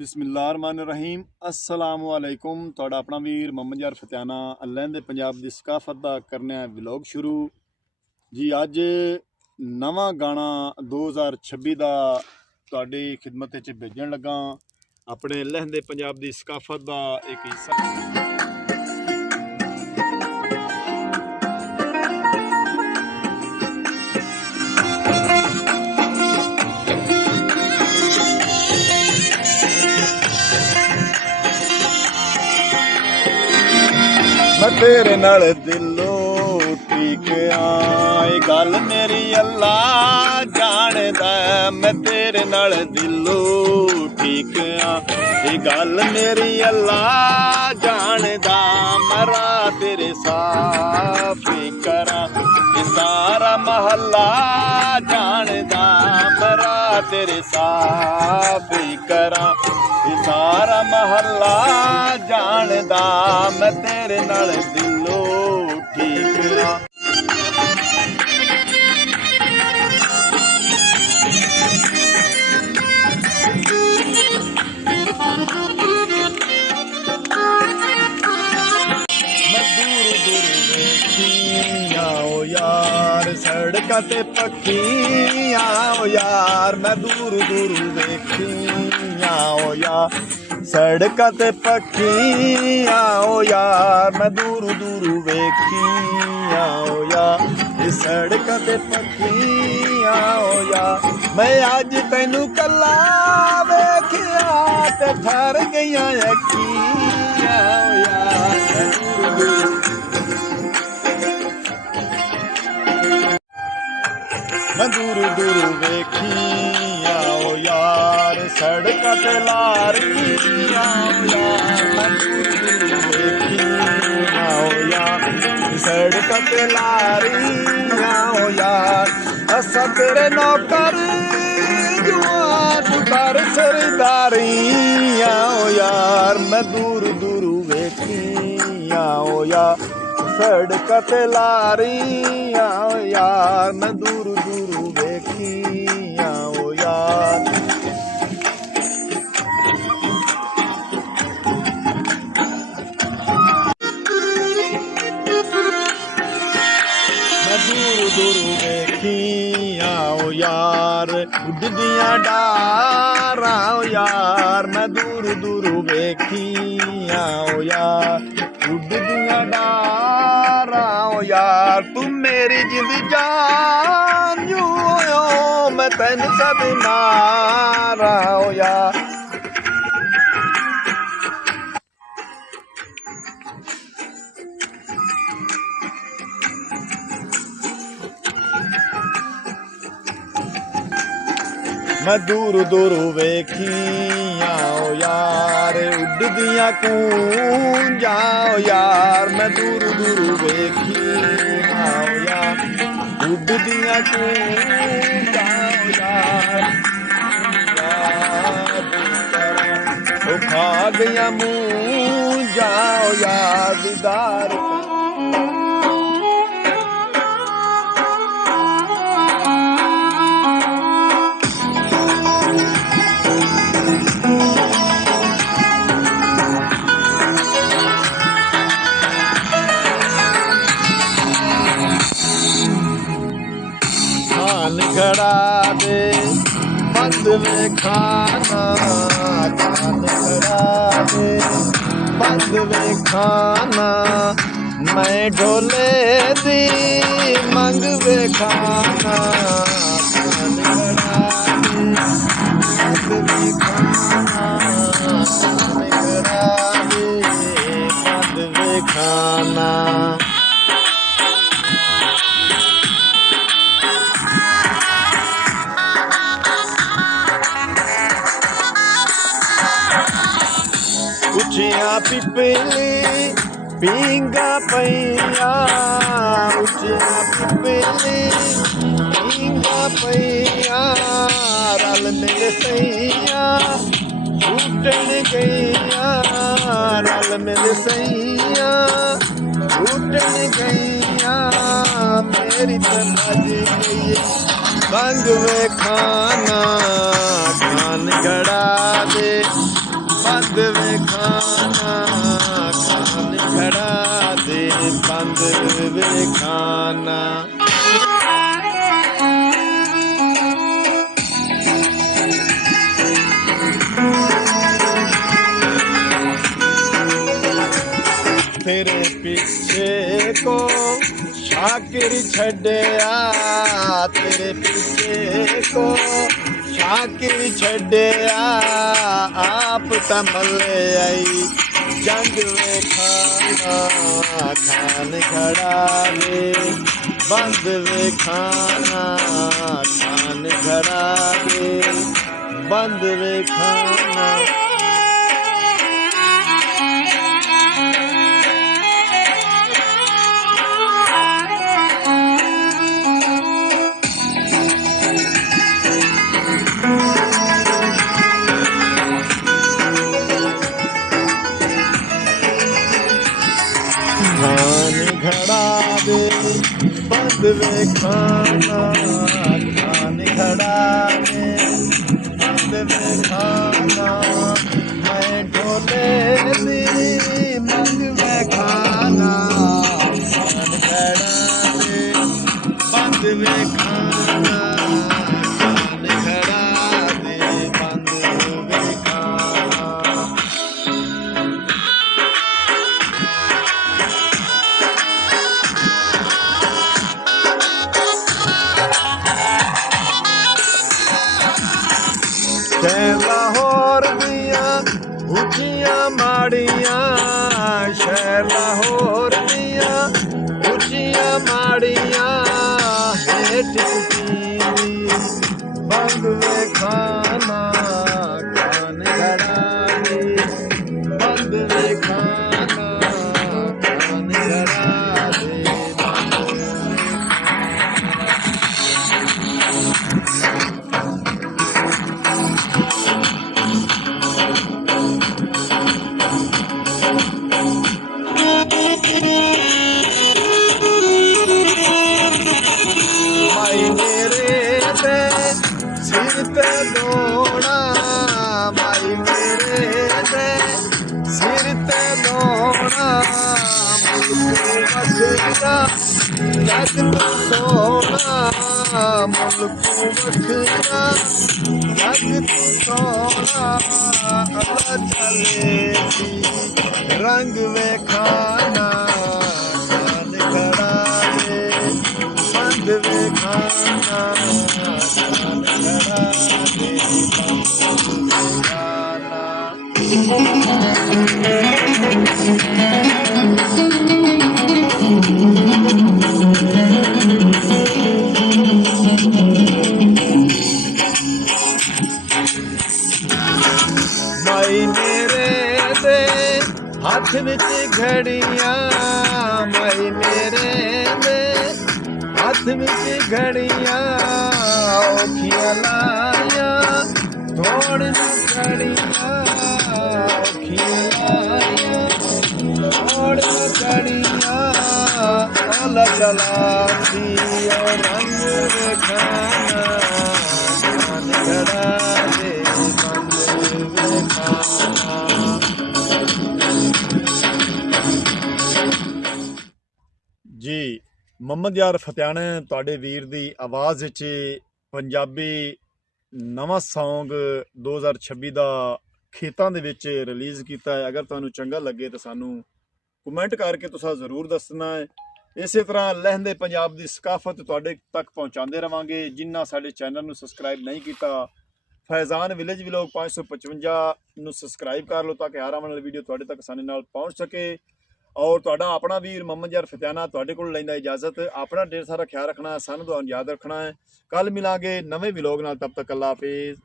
बिस्मिल्लाहिर्रहमानिर्रहीम अस्सलाम वालेकुम। तुहाडा अपना वीर मोहम्मद यार फतियाना लहंदे पंजाब दी सकाफत दा करने व्लॉग शुरू जी। अज नवा गाना 2026 दा तुहाडी खिदमत च भेजन लगा, अपने लहंदे पंजाब दी सकाफत दा एक हिस्सा। मैं तेरे नाल दिलों ठीक आए, गल मेरी अल्लाह जानदा। मैं तेरे नाल दिलों ठीक आ, ये गल मेरी अल्लाह जानदा। मरा तेरे साफ करा, ये सारा महल्ला जानदा। मरा तेरे साफ करा, ये सारा महल्ला जानदा। मैं तेरे नाल दिलों ठीक आ। मैं दूर दूर वेखियां ओ यार, सड़कां ते पक्कियां ओ यार। मैं दूर दूर वेखियां ओ यार, सड़कां ते पक्कियां ओ यार। मैं दूर दूर वेखियां ओ यार, सड़कां ते पक्कियां ओ यार। मैं अज तैनू कल्ला वेखिया ते ठर गईयां अखियां ओ यार। मैं दूर दूर वेखियां ओ यार, सड़कां ते लारियां ओ यार। मैं दूर दूर वेखियां ओ यार, सड़कां ते लारियां ओ यार। असां तेरे नौकर जुआं, तू कर सरदारियां ओ यार। मैं दूर दूर वेखियां ओ यार, सड़कां ते लारियां ओ यार। मैं दूर दूर वेखियां ओ यार। मैं दूर दूर वेखियां ओ यार, उड़दियां डारां ओ यार। मैं दूर दूर वेखियां ओ यार, उड़दियां डारां ओ यार। तू मेरी जिंद जान जू, मैं तैनू सद मारा ओ यार। मैं दूर दूर वेखियां ओ यार, उड़दियां कूंजां ओ यार। मैं दूर दूर वेखियां ओ यार, उड़दियां कूंजां ओ यार। ओ खा गईयां मूंजां ओ यार, दीदार घड़ा दे बंद वे खाना, कान घड़ा दे बंद वे खाना। मैं ढोले दी मंग वे खाना, कान घड़ा दे बंद वे खाना। कान घड़ा दे बंद वे खाना। उचिया पिपली पींगा पैया, उचिया पिपली पींगा पैया। रल मेरे सैया छूटन गईया, रल मेरे सैया छूटन गईया। मेरी तो बज गई बंग वे खाना, कान घड़ा दे खाना। तेरे पीछे को शाकिर छड़िया, तेरे पीछे को शाकिर छड़िया, आप तमले आई जंग वे खाना, खान खड़ा वे बंद वे खाना, खान खड़ा वे बंद वे खाना। खान घड़ा दे बंद वे खाना, खान घड़ा दे बंद वे खाना। मैं ढोले दी मंग वे खाना, खान घड़ा दे बंद वे खाना, खान घड़ा दे बंद वे खाना। शहर लाहौर दिया ऊंचियां माड़ियां, शहर लाहौर दिया ऊंचियां माड़ियां, हेठ बंद वे खाना, खान घड़ा दे बंद वे खाना, खान घड़ा दे बंद वे माई मेरे ते सिर ते दौड़ा, माई मेरे ते सिर ते दौड़ा। मुल्क वखरा जग तू सोना, मुल्क वखरा जग तू सोना। अल्लाह चले रंग वे खाना, खान खड़ा दे बंद वे खाना, खान खड़ा दे बंद वे खाना। माई मेरे दे हाथ विच घड़ियां, माई मेरे दे हाथ विच घड़ियां। औखियां लाया थोड़ घड़ियां, औखियां लाया थोड़ घड़ियां। ओला चलाती और रंग वे खाना, खान घड़ा दे बंद वे खाना। जी ਮੁਹੰਮਦ ਯਾਰ ਫਤਿਆਣਾ ਤੁਹਾਡੇ ਵੀਰ ਦੀ ਆਵਾਜ਼ ਵਿੱਚ ਪੰਜਾਬੀ ਨਵਾਂ ਸੌਂਗ 2026 ਦਾ ਖੇਤਾਂ ਦੇ ਵਿੱਚ ਰਿਲੀਜ਼ ਕੀਤਾ ਹੈ। ਅਗਰ ਤੁਹਾਨੂੰ ਚੰਗਾ ਲੱਗੇ ਤਾਂ ਸਾਨੂੰ ਕਮੈਂਟ ਕਰਕੇ ਤੁਸੀਂ ਜ਼ਰੂਰ ਦੱਸਣਾ ਹੈ। ਇਸੇ ਤਰ੍ਹਾਂ ਲਹਿੰਦੇ ਪੰਜਾਬ ਦੀ ਸਕਾਫਤ ਤੁਹਾਡੇ ਤੱਕ ਪਹੁੰਚਾਉਂਦੇ ਰਵਾਂਗੇ। ਜਿਨ੍ਹਾਂ ਸਾਡੇ ਚੈਨਲ ਨੂੰ ਸਬਸਕ੍ਰਾਈਬ ਨਹੀਂ ਕੀਤਾ, ਫੈਜ਼ਾਨ ਵਿਲੇਜ ਵਲੌਗ 555 ਨੂੰ ਸਬਸਕ੍ਰਾਈਬ ਕਰ ਲਓ ਤਾਂ ਕਿ ਹਰ ਆਉਣ ਵਾਲੀ ਵੀਡੀਓ ਤੁਹਾਡੇ ਤੱਕ ਆਸਾਨੀ ਨਾਲ ਪਹੁੰਚ ਸਕੇ। और तुहाडा अपना वीर मुहम्मद यार फतियाना तुहाडे कोल लैंदा इजाजत। अपना ढेर सारा ख्याल रखना है, सानू तुहानू याद रखना है। कल मिलांगे नवे व्लॉग नाल, तब तक अल्लाह हाफिज़।